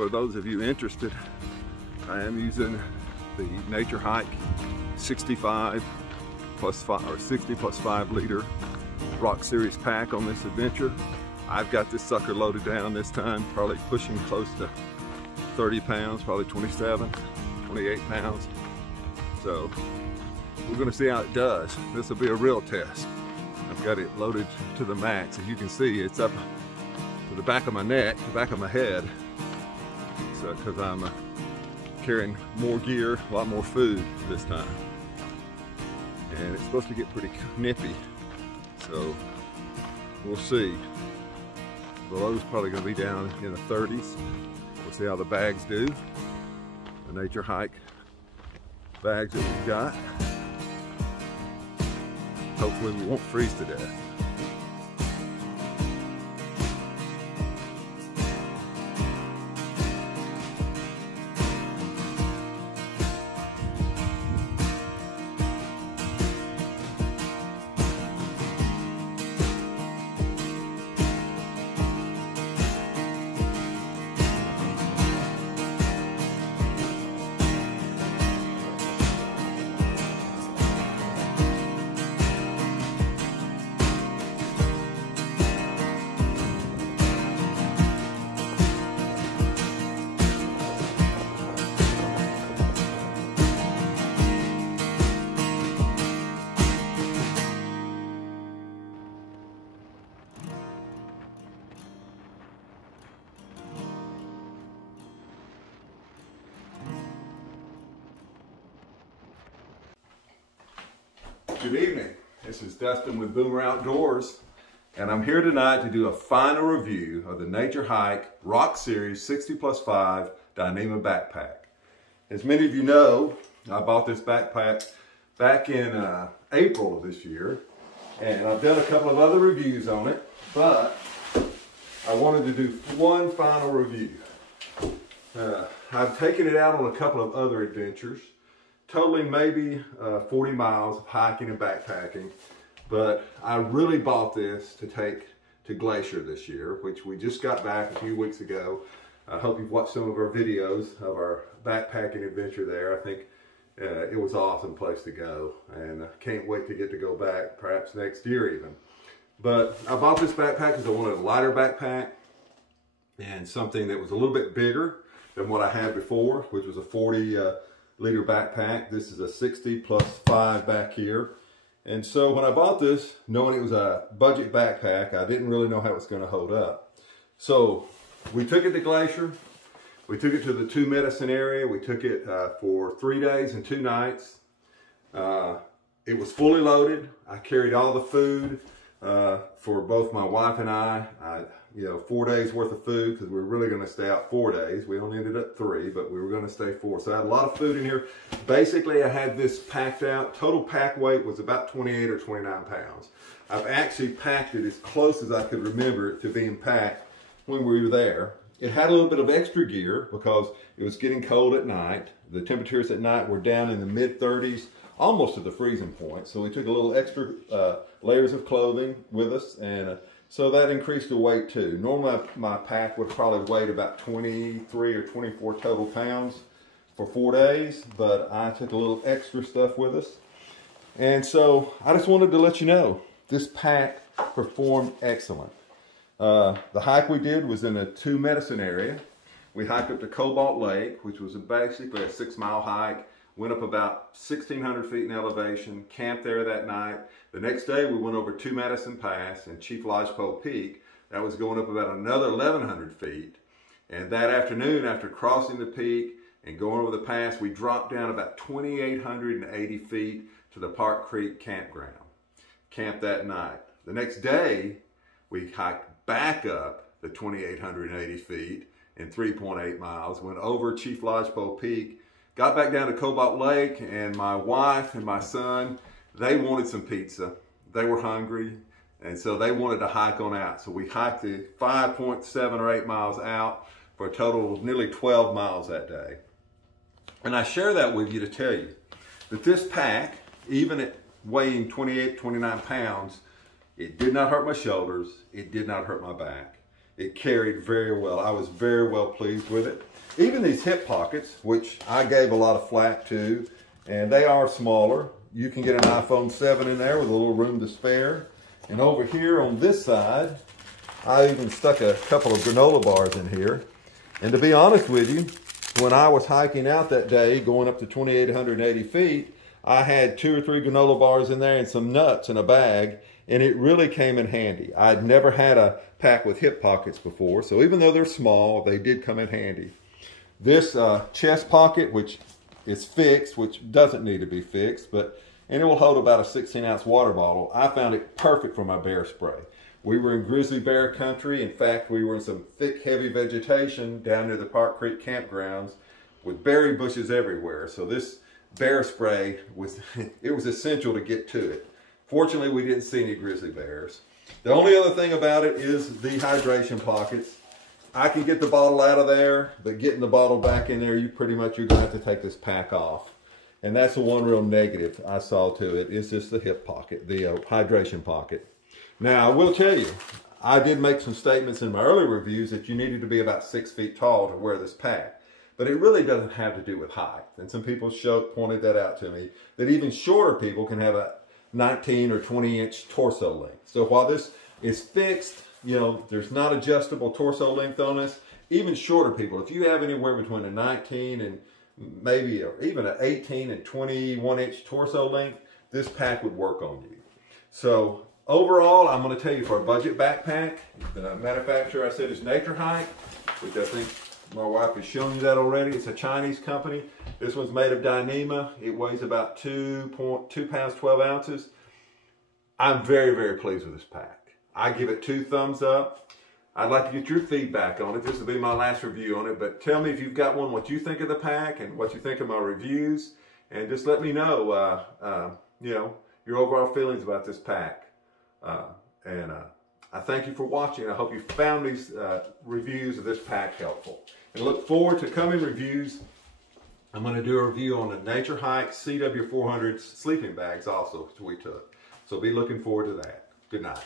for those of you interested, I am using the Naturehike 65 plus 5 or 60 plus 5 liter Rock Series pack on this adventure. I've got this sucker loaded down this time, probably pushing close to 30 pounds, probably 27, 28 pounds. So we're gonna see how it does. This will be a real test. I've got it loaded to the max. As you can see, it's up to the back of my neck, the back of my head. So, because I'm carrying more gear, a lot more food this time. And it's supposed to get pretty nippy. So we'll see. The load's probably gonna be down in the 30s. We'll see how the bags do. The Naturehike bags that we've got. Hopefully we won't freeze to death. Good evening, this is Dustin with Boomer Outdoors, and I'm here tonight to do a final review of the Naturehike Rock Series 60 plus 5 Dyneema backpack. As many of you know, I bought this backpack back in April of this year, and I've done a couple of other reviews on it, but I wanted to do one final review. I've taken it out on a couple of other adventures, totaling maybe 40 miles of hiking and backpacking, but I really bought this to take to Glacier this year, which we just got back a few weeks ago. I hope you've watched some of our videos of our backpacking adventure there. I think it was an awesome place to go, and I can't wait to get to go back, perhaps next year even. But I bought this backpack because I wanted a lighter backpack and something that was a little bit bigger than what I had before, which was a 40 liter backpack. This is a 60 plus 5 back here. And so when I bought this, knowing it was a budget backpack, I didn't really know how it was going to hold up. So we took it to Glacier. We took it to the Two Medicine area. We took it for 3 days and 2 nights. It was fully loaded. I carried all the food for both my wife and I. You know, 4 days worth of food, because we were really going to stay out 4 days. We only ended up 3, but we were going to stay 4. So I had a lot of food in here. Basically, I had this packed out. Total pack weight was about 28 or 29 pounds. I've actually packed it as close as I could remember it to being packed when we were there. It had a little bit of extra gear because it was getting cold at night. The temperatures at night were down in the mid-30s, almost to the freezing point. So we took a little extra layers of clothing with us, and so that increased the weight too. Normally my pack would probably weigh about 23 or 24 total pounds for 4 days, but I took a little extra stuff with us. And so I just wanted to let you know, this pack performed excellent. The hike we did was in the Two Medicine area. We hiked up to Cobalt Lake, which was basically a 6-mile hike. Went up about 1,600 feet in elevation, camped there that night. The next day we went over Two Medicine Pass and Chief Lodgepole Peak. That was going up about another 1,100 feet. And that afternoon, after crossing the peak and going over the pass, we dropped down about 2,880 feet to the Park Creek campground. Camped that night. The next day, we hiked back up the 2,880 feet in 3.8 miles, went over Chief Lodgepole Peak, got back down to Cobalt Lake, and my wife and my son, they wanted some pizza. They were hungry, and so they wanted to hike on out. So we hiked the 5.7 or 8 miles out for a total of nearly 12 miles that day. And I share that with you to tell you that this pack, even at weighing 28, 29 pounds, it did not hurt my shoulders. It did not hurt my back. It carried very well. I was very well pleased with it. even these hip pockets, which I gave a lot of flack to, and they are smaller. You can get an iPhone 7 in there with a little room to spare. And over here on this side, I even stuck a couple of granola bars in here. And to be honest with you, when I was hiking out that day, going up to 2,880 feet, I had 2 or 3 granola bars in there and some nuts in a bag, and it really came in handy. I'd never had a pack with hip pockets before, so even though they're small, they did come in handy. This chest pocket, which is fixed, which doesn't need to be fixed, and it will hold about a 16-ounce water bottle. I found it perfect for my bear spray. We were in grizzly bear country. In fact, we were in some thick, heavy vegetation down near the Park Creek campgrounds with berry bushes everywhere. So this bear spray it was essential to get to it. Fortunately, we didn't see any grizzly bears. The only other thing about it is the hydration pockets. I can get the bottle out of there, but getting the bottle back in there, you're going to have to take this pack off. And that's the one real negative I saw to it, is just the hip pocket, the hydration pocket. Now, I will tell you, I did make some statements in my early reviews that you needed to be about 6 feet tall to wear this pack. But it really doesn't have to do with height. And some people pointed that out to me, that even shorter people can have a 19 or 20-inch torso length. So while this is fixed, there's not adjustable torso length on this, even shorter people, if you have anywhere between a 19 and maybe even an 18 and 21-inch torso length, this pack would work on you. So overall, I'm going to tell you, for a budget backpack, the manufacturer I said is Naturehike, which I think my wife has shown you that already. It's a Chinese company. This one's made of Dyneema. It weighs about 2 pounds, 12 ounces. I'm very, very pleased with this pack. I give it 2 thumbs up. I'd like to get your feedback on it. This will be my last review on it, but tell me if you've got one, what you think of the pack and what you think of my reviews, and just let me know, your overall feelings about this pack. I thank you for watching. I hope you found these reviews of this pack helpful. And look forward to coming reviews. I'm going to do a review on the Naturehike CW400 sleeping bags also, which we took. So be looking forward to that. Good night.